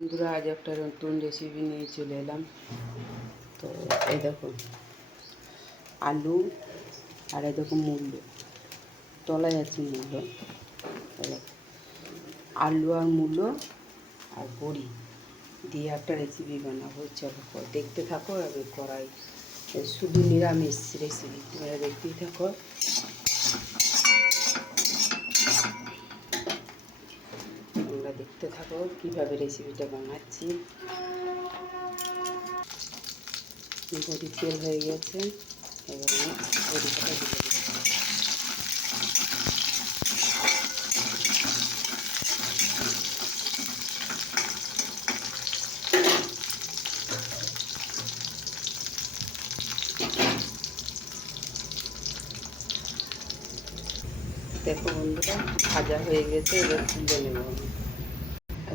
বন্ধুরা, আজ একটা নতুন রেসিপি নিয়ে চলে এলাম। তো এই দেখো আলু আর এই দেখো মূলো, তলায় আছে মূলো। আলু আর মূলো আর বড়ি দিয়ে একটা রেসিপি বানাবো। চলো দেখতে থাকো। আমি কড়াই শুধু নিরামিষ রেসিপি, তোমরা দেখতেই থাকো। তোমরা দেখতে থাকো কীভাবে রেসিপিটা বানাচ্ছি। বড়ি তেল হয়ে গেছে, এবার আমি বড়িটা দিয়ে দেবো। দেখো বন্ধুরা, ভাজা হয়ে গেছে, এবার তুলে নেব আমি।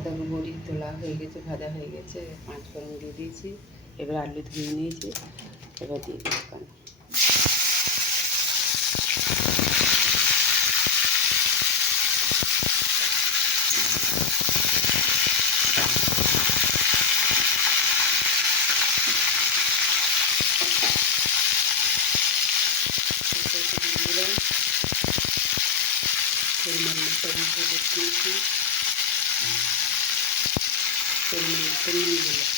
দেখো বড়ি তোলা হয়ে গেছে, ভাজা হয়ে গেছে, 5 ফোড়ন দিয়ে দিয়েছি। এবার আলু ধুয়ে নিয়েছি, এবার দিয়ে দেবো কান। পরিমাণ মতো দিয়েছি, পরিমাণ মতো নুন দিলাম।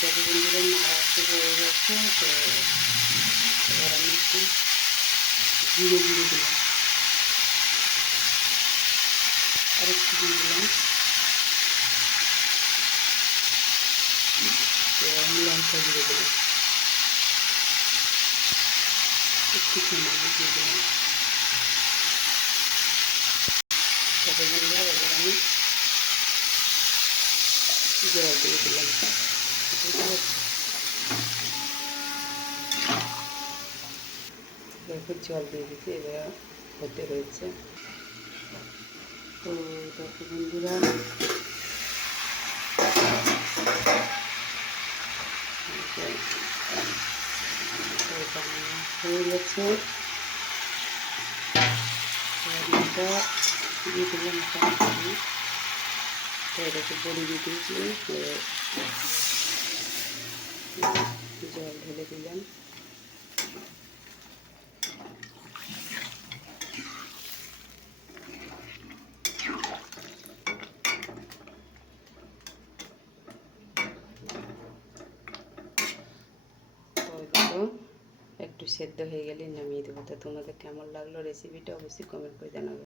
দেখো বন্ধুরা, নাড়াতে হয়ে গেছে। তো এবার আমি একটু জিরে দিলাম, আর একটু দিয়ে দিলাম। এবার আমি লঙ্কা দিয়ে দিলাম, একটু সামান্য দিয়ে দিলাম। তবে বন্ধুরা, এবার আমি জল দিয়ে দিলাম। দেখো জল দিয়ে দিচ্ছি, এবার হতে রয়েছে। তো দেখো বন্ধুরা, হয়ে গেছে। দিয়ে দিলাম মোটামুটি। তো এটাকে বড়ি দিয়ে দিয়েছি, জল ঢেলে দিলাম। একটু সেদ্ধ হয়ে গেলে নামিয়ে দেবো। তো তোমাদের কেমন লাগলো রেসিপিটা অবশ্যই কমেন্ট করে জানাবে।